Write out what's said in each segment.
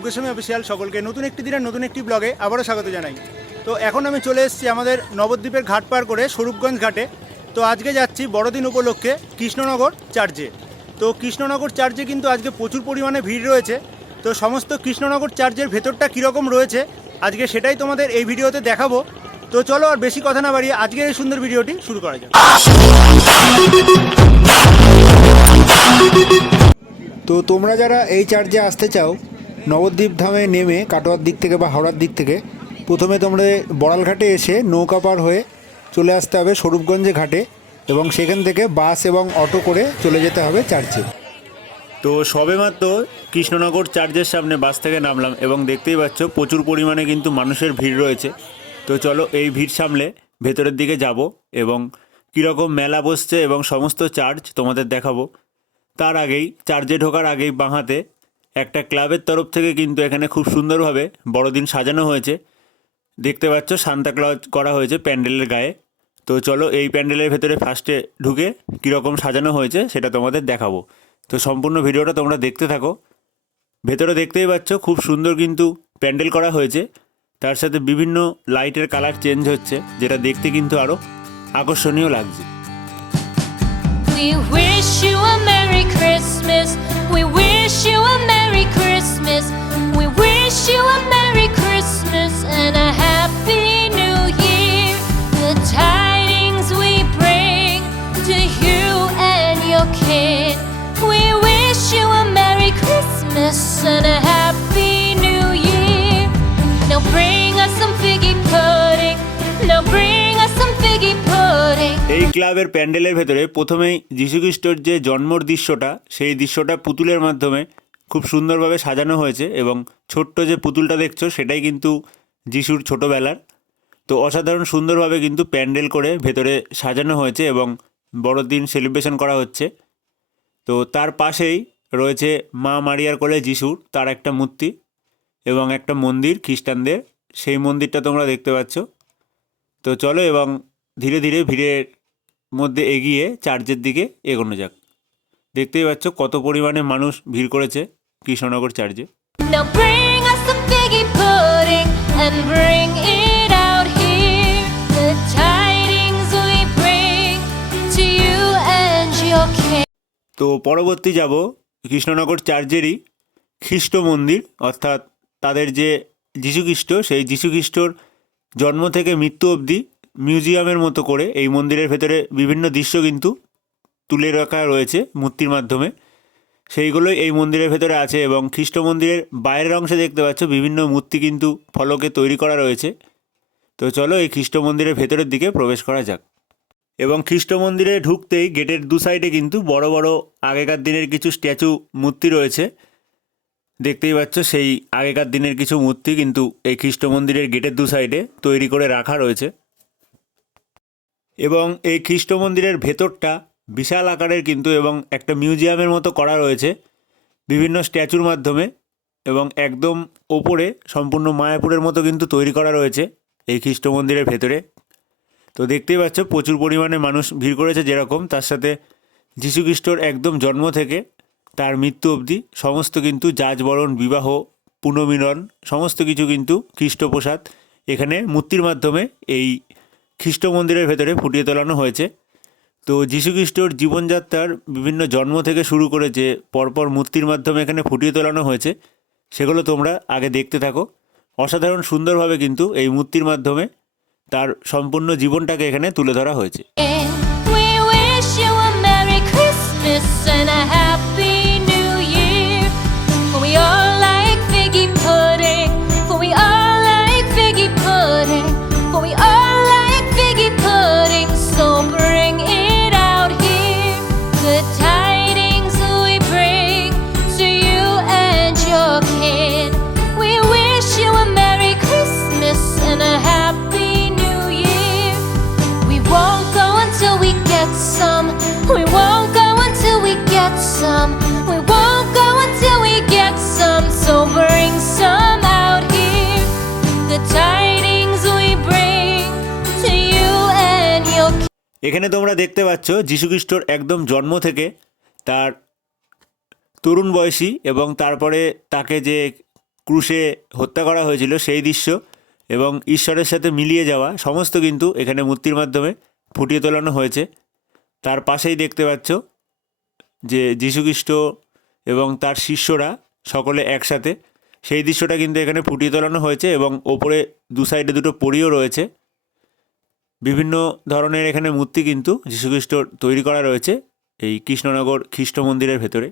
Channel দীপগোস্বামী official সকলকে নতুন একটি দিনের নতুন একটি ব্লগে আবারও স্বাগত জানাই। তো এখন আমি চলে এসেছি আমাদের নবদ্বীপের ঘাট পার করে স্বরূপগঞ্জ ঘাটে। তো আজকে যাচ্ছি বড়দিন উপলক্ষে কৃষ্ণনগর চার্চে। তো কৃষ্ণনগর চার্চে কিন্তু আজকে প্রচুর পরিমাণে ভিড় রয়েছে। তো সমস্ত কৃষ্ণনগর চার্চের ভেতরটা কীরকম রয়েছে, আজকে সেটাই তোমাদের এই ভিডিওতে দেখাবো। তো চলো আর বেশি কথা না বাড়িয়ে আজকের এই সুন্দর ভিডিওটি শুরু করা যাক। তো তোমরা যারা এই চার্জে আসতে চাও নবদ্বীপ ধামে নেমে কাটোয়ার দিক থেকে বা হাওড়ার দিক থেকে প্রথমে তোমরা বড়ালঘাটে এসে নৌকা পার হয়ে চলে আসতে হবে স্বরূপগঞ্জে ঘাটে এবং সেখান থেকে বাস এবং অটো করে চলে যেতে হবে চার্চে। তো সবেমাত্র কৃষ্ণনগর চার্চের সামনে বাস থেকে নামলাম এবং দেখতেই পাচ্ছ প্রচুর পরিমাণে কিন্তু মানুষের ভিড় রয়েছে। তো চলো এই ভিড় সামলে ভেতরের দিকে যাব এবং কীরকম মেলা বসছে এবং সমস্ত চার্চ তোমাদের দেখাবো। তার আগেই চার্জে ঢোকার আগেই বাঁহাতে একটা ক্লাবের তরফ থেকে কিন্তু এখানে খুব সুন্দরভাবে বড়দিন সাজানো হয়েছে। দেখতে পাচ্ছ, সান্তা ক্লজ করা হয়েছে প্যান্ডেলের গায়ে। তো চলো এই প্যান্ডেলের ভেতরে ফার্স্টে ঢুকে কীরকম সাজানো হয়েছে সেটা তোমাদের দেখাবো। তো সম্পূর্ণ ভিডিওটা তোমরা দেখতে থাকো। ভেতরে দেখতেই পাচ্ছ, খুব সুন্দর কিন্তু প্যান্ডেল করা হয়েছে। তার সাথে বিভিন্ন লাইটের কালার চেঞ্জ হচ্ছে, যেটা দেখতে কিন্তু আরও আকর্ষণীয় লাগছে। We wish you a Merry Christmas. We wish you a Merry Christmas. We wish you a Merry Christmas and a Happy New Year. The tidings we bring to you and your kin. We wish you a Merry Christmas and a Happy New Year. Now bring us some figgy pudding. Now bring us some figgy pudding. এই ক্লাবের প্যান্ডেলের ভেতরে প্রথমেই যীশুখ্রিস্টর যে জন্মর দৃশ্যটা, সেই দৃশ্যটা পুতুলের মাধ্যমে খুব সুন্দরভাবে সাজানো হয়েছে এবং ছোট্ট যে পুতুলটা দেখছ, সেটাই কিন্তু যিশুর ছোটোবেলার। তো অসাধারণ সুন্দরভাবে কিন্তু প্যান্ডেল করে ভেতরে সাজানো হয়েছে এবং বড়দিন সেলিব্রেশন করা হচ্ছে। তো তার পাশেই রয়েছে মা মারিয়ার কোলে যিশুর তার একটা মূর্তি এবং একটা মন্দির খ্রিস্টানদের। সেই মন্দিরটা তোমরা দেখতে পাচ্ছ। তো চলো এবং ধীরে ধীরে ভিড়ের মধ্যে এগিয়ে চার্চের দিকে এগোনো যাক। দেখতেই পাচ্ছ কত পরিমাণে মানুষ ভিড় করেছে কৃষ্ণনগর চার্চে. তো পরবর্তী যাব কৃষ্ণনগর চার্চেরই খ্রিস্ট মন্দির অর্থাৎ তাদের যে যীশুখ্রিস্ট সেই যীশুখ্রিস্টর জন্ম থেকে মৃত্যু অবধি মিউজিয়ামের মতো করে এই মন্দিরের ভেতরে বিভিন্ন দৃশ্য কিন্তু তুলে রাখা রয়েছে মূর্তির মাধ্যমে। সেইগুলোই এই মন্দিরের ভেতরে আছে এবং খ্রিস্ট মন্দিরের বাইরের অংশে দেখতে পাচ্ছ বিভিন্ন মূর্তি কিন্তু ফলকে তৈরি করা রয়েছে। তো চলো এই খ্রিস্ট মন্দিরের ভেতরের দিকে প্রবেশ করা যাক। এবং খ্রিস্ট মন্দিরে ঢুকতেই গেটের দু সাইডে কিন্তু বড় বড় আগেকার দিনের কিছু স্ট্যাচু মূর্তি রয়েছে। দেখতেই পাচ্ছ সেই আগেকার দিনের কিছু মূর্তি কিন্তু এই খ্রিস্ট মন্দিরের গেটের দু সাইডে তৈরি করে রাখা রয়েছে। এবং এই খ্রিস্ট মন্দিরের ভেতরটা বিশাল আকারের কিন্তু এবং একটা মিউজিয়ামের মতো করা রয়েছে বিভিন্ন স্ট্যাচুর মাধ্যমে এবং একদম ওপরে সম্পূর্ণ মায়াপুরের মতো কিন্তু তৈরি করা রয়েছে এই খ্রিস্ট মন্দিরের ভেতরে। তো দেখতেই পাচ্ছ, প্রচুর পরিমাণে মানুষ ভিড় করেছে যেরকম, তার সাথে যীশুখ্রিস্টর একদম জন্ম থেকে তার মৃত্যু অবধি সমস্ত কিন্তু যাজবরণ, বিবাহ, পুনর্মিলন, সমস্ত কিছু কিন্তু খ্রিস্টপ্রসাদ এখানে মূর্তির মাধ্যমে এই খ্রিস্ট মন্দিরের ভেতরে ফুটিয়ে তোলানো হয়েছে। তো যীশুখ্রিস্টর জীবনযাত্রার বিভিন্ন জন্ম থেকে শুরু করে যে পরপর মূর্তির মাধ্যমে এখানে ফুটিয়ে তোলানো হয়েছে, সেগুলো তোমরা আগে দেখতে থাকো। অসাধারণ সুন্দরভাবে কিন্তু এই মূর্তির মাধ্যমে তার সম্পূর্ণ জীবনটাকে এখানে তুলে ধরা হয়েছে। Some. We won't go until we get some. So bring some out here. The tidings we bring to you and your এখানে তোমরা দেখতে পাচ্ছ যীশুখ্রিস্টর একদম জন্ম থেকে তার তরুণ বয়সী এবং তারপরে তাকে যে ক্রুশে হত্যা করা হয়েছিল সেই দৃশ্য এবং ঈশ্বরের সাথে মিলিয়ে যাওয়া সমস্ত কিন্তু এখানে মূর্তির মাধ্যমে ফুটিয়ে তোলানো হয়েছে তার পাশেই দেখতে পাচ্ছ যে যীশুখ্রিস্ট এবং তার শিষ্যরা সকলে একসাথে, সেই দৃশ্যটা কিন্তু এখানে ফুটিয়ে তোলানো হয়েছে এবং ওপরে দু সাইডে দুটো পরিও রয়েছে। বিভিন্ন ধরনের এখানে মূর্তি কিন্তু যীশুখ্রিস্ট তৈরি করা রয়েছে এই কৃষ্ণনগর খ্রিস্ট মন্দিরের ভেতরে।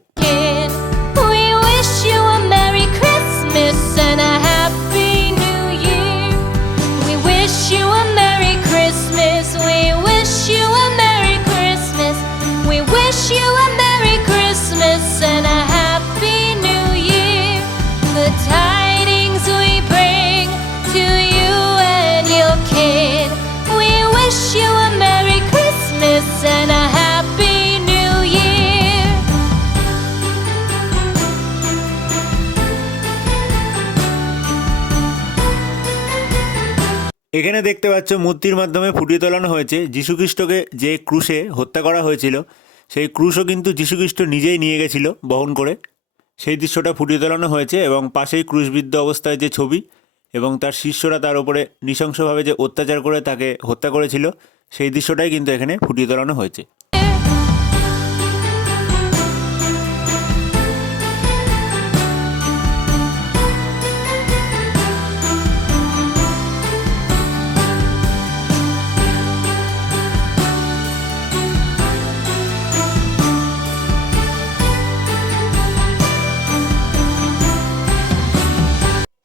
এখানে দেখতে পাচ্ছ মূর্তির মাধ্যমে ফুটিয়ে তোলানো হয়েছে। যীশুখ্রিস্টকে যে ক্রুশে হত্যা করা হয়েছিল, সেই ক্রুশও কিন্তু যীশুখ্রিস্ট নিজেই নিয়ে গেছিল বহন করে। সেই দৃশ্যটা ফুটিয়ে তোলানো হয়েছে এবং পাশেই ক্রুশবিদ্ধ অবস্থায় যে ছবি এবং তার শিষ্যরা তার উপরে নৃশংসভাবে যে অত্যাচার করে তাকে হত্যা করেছিল, সেই দৃশ্যটাই কিন্তু এখানে ফুটিয়ে তোলানো হয়েছে।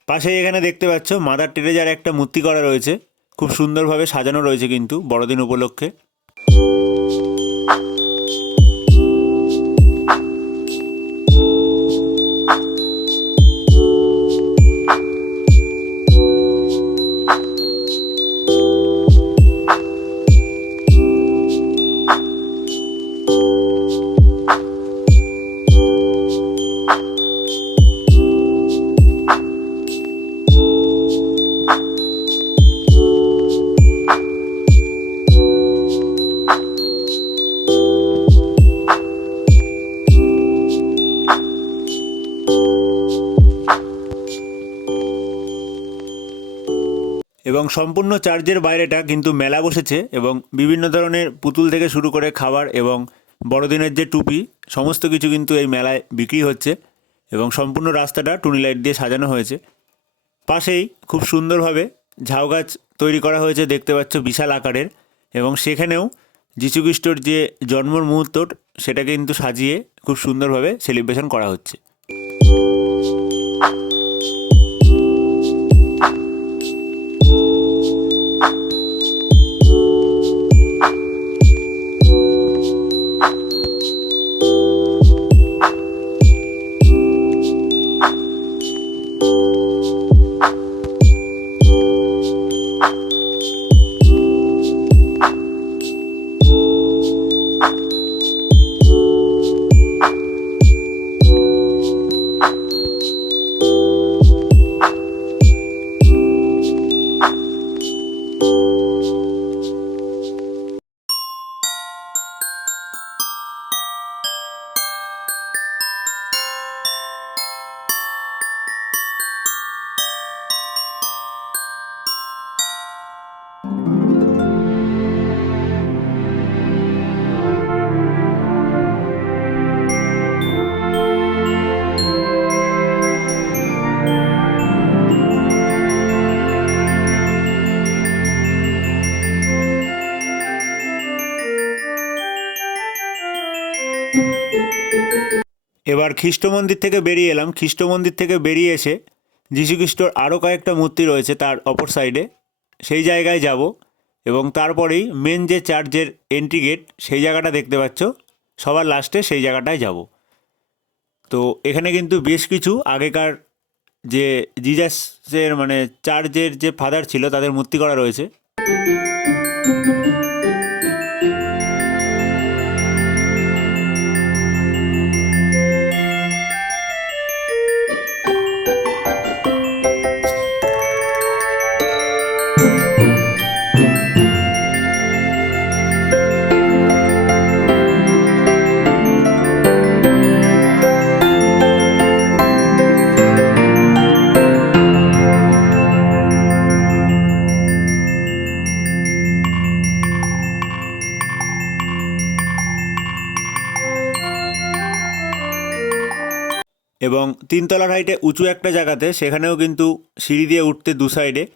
পাশেই এখানে দেখতে পাচ্ছ মাদার টেরেজার একটা মূর্তি করা রয়েছে। খুব সুন্দরভাবে সাজানো রয়েছে কিন্তু বড়দিন উপলক্ষে। এবং সম্পূর্ণ চার্জের বাইরেটা কিন্তু মেলা বসেছে এবং বিভিন্ন ধরনের পুতুল থেকে শুরু করে খাবার এবং বড়দিনের যে টুপি, সমস্ত কিছু কিন্তু এই মেলায় বিক্রি হচ্ছে এবং সম্পূর্ণ রাস্তাটা টুনি লাইট দিয়ে সাজানো হয়েছে। পাশেই খুব সুন্দরভাবে ঝাউ গাছ তৈরি করা হয়েছে, দেখতে পাচ্ছ বিশাল আকারের এবং সেখানেও যীশুখ্রিস্টর যে জন্মর মুহূর্ত সেটা কিন্তু সাজিয়ে খুব সুন্দরভাবে সেলিব্রেশন করা হচ্ছে। এবার খ্রিস্ট মন্দির থেকে বেরিয়ে এলাম। খ্রিস্ট মন্দির থেকে বেরিয়ে এসে যীশুখ্রিস্টর আরও কয়েকটা মূর্তি রয়েছে তার অপর সাইডে। সেই জায়গায় যাব এবং তারপরেই মেন যে চার্চের এন্ট্রি গেট সেই জায়গাটা দেখতে পাচ্ছ। সবার লাস্টে সেই জায়গাটায় যাব। তো এখানে কিন্তু বেশ কিছু আগেকার যে জিজাসের মানে চার্চের যে ফাদার ছিল তাদের মূর্তি করা রয়েছে। তিনতলার হাইটে উঁচু একটা জায়গাতে সেখানেও কিন্তু সিঁড়ি দিয়ে উঠতে দু সাইডে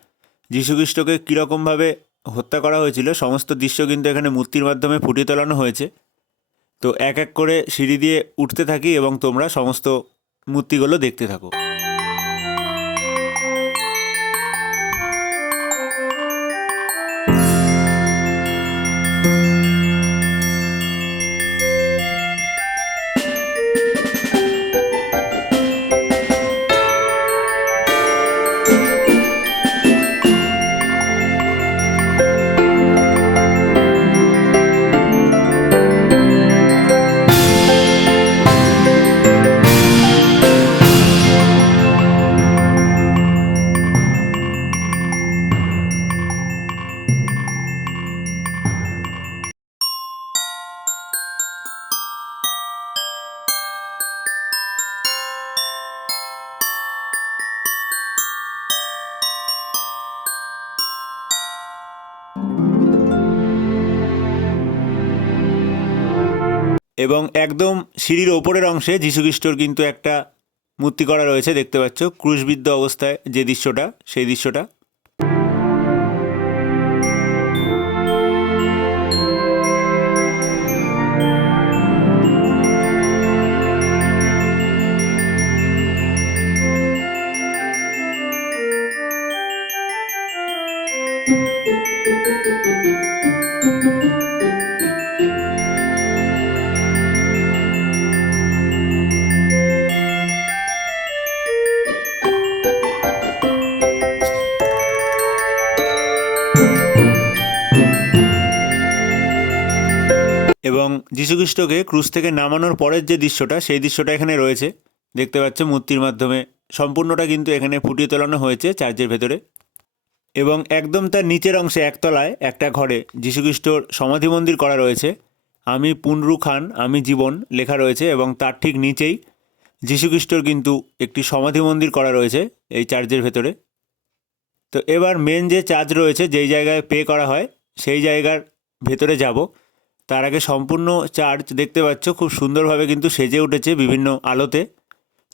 যীশুখ্রিস্টকে কীরকমভাবে হত্যা করা হয়েছিল, সমস্ত দৃশ্য কিন্তু এখানে মূর্তির মাধ্যমে ফুটিয়ে তোলানো হয়েছে। তো এক এক করে সিঁড়ি দিয়ে উঠতে থাকি এবং তোমরা সমস্ত মূর্তিগুলো দেখতে থাকো। এবং একদম সিঁড়ির ওপরের অংশে যীশুখ্রিস্টর কিন্তু একটা মূর্তি করা রয়েছে, দেখতে পাচ্ছ। ক্রুশবিদ্ধ অবস্থায় যে দৃশ্যটা, সেই দৃশ্যটা। যীশুখ্রিস্টকে ক্রুশ থেকে নামানোর পরের যে দৃশ্যটা, সেই দৃশ্যটা এখানে রয়েছে। দেখতে পাচ্ছ মূর্তির মাধ্যমে সম্পূর্ণটা কিন্তু এখানে ফুটিয়ে তোলানো হয়েছে চার্চের ভেতরে। এবং একদম তার নিচের অংশে একতলায় একটা ঘরে যীশুখ্রিস্টর সমাধি মন্দির করা রয়েছে। আমি পুনরু খান, আমি জীবন লেখা রয়েছে এবং তার ঠিক নিচেই যীশুখ্রিস্টর কিন্তু একটি সমাধি মন্দির করা রয়েছে এই চার্চের ভেতরে। তো এবার মেন যে চার্চ রয়েছে, যেই জায়গায় পে করা হয়, সেই জায়গার ভেতরে যাব। তার আগে সম্পূর্ণ চার্চ দেখতে পাচ্ছ, খুব সুন্দরভাবে কিন্তু সেজে উঠেছে বিভিন্ন আলোতে।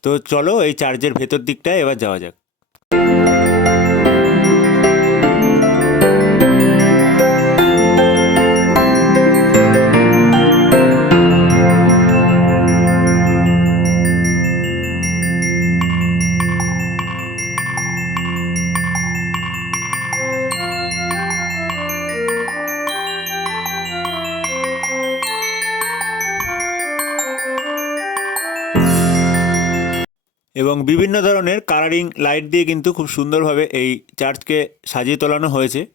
তো চলো এই চার্জের ভেতর দিকটায় এবার যাওয়া যাক। বিভিন্ন ধরনের কালারিং লাইট দিয়ে কিন্তু খুব সুন্দরভাবে এই চার্চকে সাজিয়ে তোলানো হয়েছে।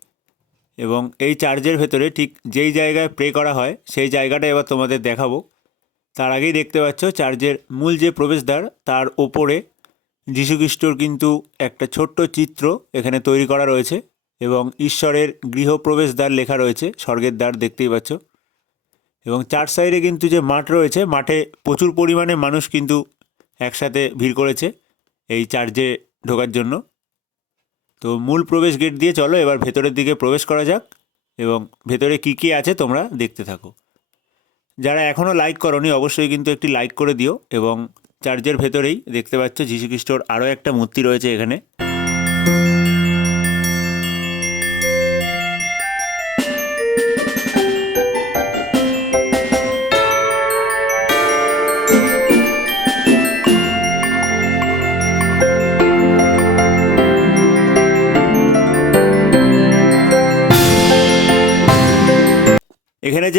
এবং এই চার্চের ভেতরে ঠিক যেই জায়গায় প্রে করা হয়, সেই জায়গাটা এবার তোমাদের দেখাবো। তার আগেই দেখতে পাচ্ছ চার্চের মূল যে প্রবেশদ্বার, তার ওপরে যীশুখ্রিস্টর কিন্তু একটা ছোট্ট চিত্র এখানে তৈরি করা রয়েছে এবং ঈশ্বরের গৃহপ্রবেশদ্বার লেখা রয়েছে, স্বর্গের দ্বার দেখতেই পাচ্ছ। এবং চার সাইডে কিন্তু যে মাঠ রয়েছে, মাঠে প্রচুর পরিমাণে মানুষ কিন্তু একসাথে ভিড় করেছে এই চার্জে ঢোকার জন্য। তো মূল প্রবেশ গেট দিয়ে চলো, এবার ভেতরের দিকে প্রবেশ করা যাক এবং ভেতরে কি কি আছে তোমরা দেখতে থাকো। যারা এখনও লাইক করনি, অবশ্যই কিন্তু একটি লাইক করে দিও এবং চার্চের ভেতরেই দেখতে পাচ্ছ, যীশুখ্রিস্টর আরও একটা মূর্তি রয়েছে এখানে।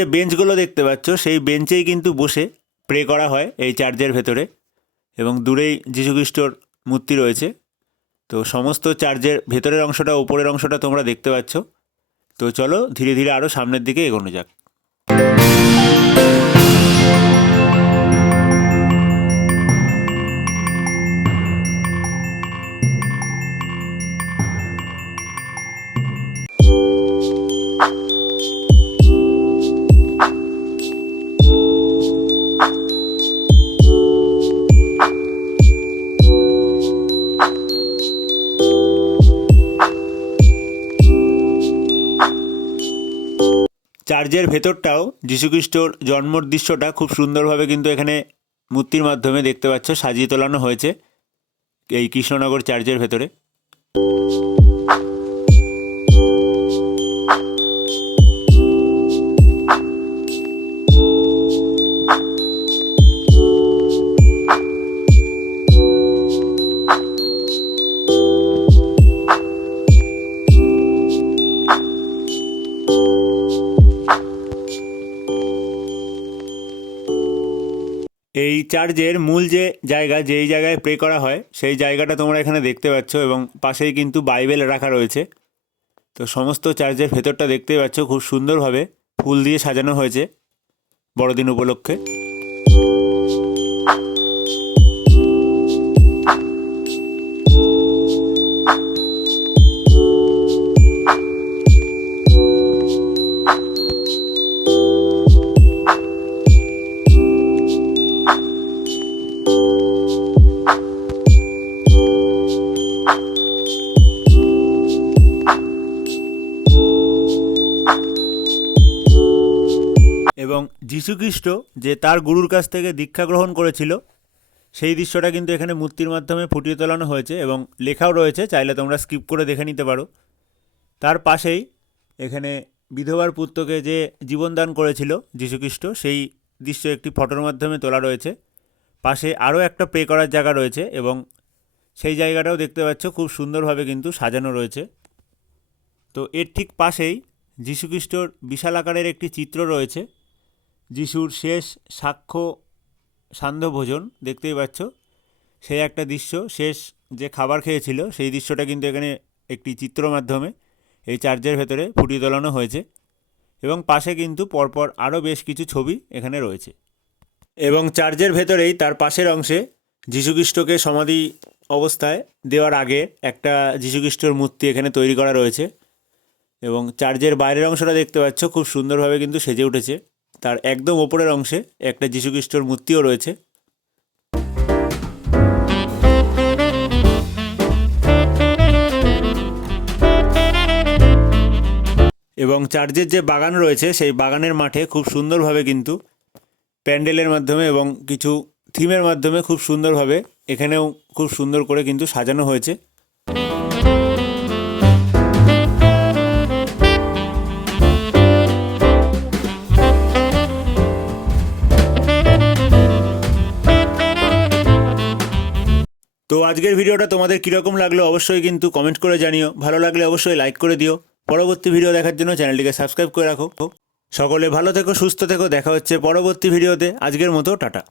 বেঞ্চগুলো দেখতে পাচ্ছ, সেই বেঞ্চেই কিন্তু বসে প্রে করা হয় এই চার্চের ভেতরে এবং দূরেই যীশুখ্রিস্টর মূর্তি রয়েছে। তো সমস্ত চার্জের ভেতরের অংশটা, উপরের অংশটা তোমরা দেখতে পাচ্ছ। তো চলো ধীরে ধীরে আরও সামনের দিকে এগোনো যাক। চার্চের ভেতরটাও যীশুখ্রিস্টর জন্মর দৃশ্যটা খুব সুন্দরভাবে কিন্তু এখানে মূর্তির মাধ্যমে দেখতে পাচ্ছ, সাজিয়ে তোলানো হয়েছে এই কৃষ্ণনগর চার্চের ভেতরে। চার্চের মূল যে জায়গা, যেই জায়গায় প্রে করা হয়, সেই জায়গাটা তোমরা এখানে দেখতে পাচ্ছ এবং পাশেই কিন্তু বাইবেল রাখা রয়েছে। তো সমস্ত চার্জের ভেতরটা দেখতে পাচ্ছ, খুব সুন্দরভাবে ফুল দিয়ে সাজানো হয়েছে বড়দিন উপলক্ষে। যীশুখ্রিস্ট যে তার গুরুর কাছ থেকে দীক্ষা গ্রহণ করেছিল, সেই দৃশ্যটা কিন্তু এখানে মূর্তির মাধ্যমে ফুটিয়ে তোলানো হয়েছে এবং লেখাও রয়েছে, চাইলে তোমরা স্কিপ করে দেখে নিতে পারো। তার পাশেই এখানে বিধবার পুত্রকে যে জীবনদান করেছিল যীশুখ্রিস্ট, সেই দৃশ্য একটি ফটোর মাধ্যমে তোলা রয়েছে। পাশে আরও একটা প্রে করার জায়গা রয়েছে এবং সেই জায়গাটাও দেখতে পাচ্ছ, খুব সুন্দরভাবে কিন্তু সাজানো রয়েছে। তো এর ঠিক পাশেই যীশুখ্রিস্টর বিশাল আকারের একটি চিত্র রয়েছে। যিশুর শেষ সাক্ষ্য সান্ধ্য ভোজন দেখতেই পাচ্ছ? সেই একটা দৃশ্য, শেষ যে খাবার খেয়েছিল, সেই দৃশ্যটা কিন্তু এখানে একটি চিত্র মাধ্যমে এই চার্চের ভেতরে ফুটিয়ে তোলানো হয়েছে এবং পাশে কিন্তু পরপর আরও বেশ কিছু ছবি এখানে রয়েছে। এবং চার্চের ভেতরেই তার পাশের অংশে যীশুখ্রিস্টকে সমাধি অবস্থায় দেওয়ার আগে একটা যীশুখ্রিস্টর মূর্তি এখানে তৈরি করা রয়েছে এবং চার্জের বাইরের অংশটা দেখতে পাচ্ছ, খুব সুন্দরভাবে কিন্তু সেজে উঠেছে। তার একদম ওপরের অংশে একটা যীশুখ্রিস্টর মূর্তিও রয়েছে। এবং চার্চের যে বাগান রয়েছে, সেই বাগানের মাঠে খুব সুন্দরভাবে কিন্তু প্যান্ডেলের মাধ্যমে এবং কিছু থিমের মাধ্যমে খুব সুন্দরভাবে এখানেও খুব সুন্দর করে কিন্তু সাজানো হয়েছে। তো আজকের ভিডিওটা তোমাদের কীরকম লাগল অবশ্যই কিন্তু কমেন্ট করে জানিও। ভালো লাগলে অবশ্যই লাইক করে দিও। পরবর্তী ভিডিও দেখার জন্য চ্যানেলটিকে সাবস্ক্রাইব করে রাখো। সকলে ভালো থেকো, সুস্থ থেকো। দেখা হচ্ছে পরবর্তী ভিডিওতে আজকের মতো, টাটা।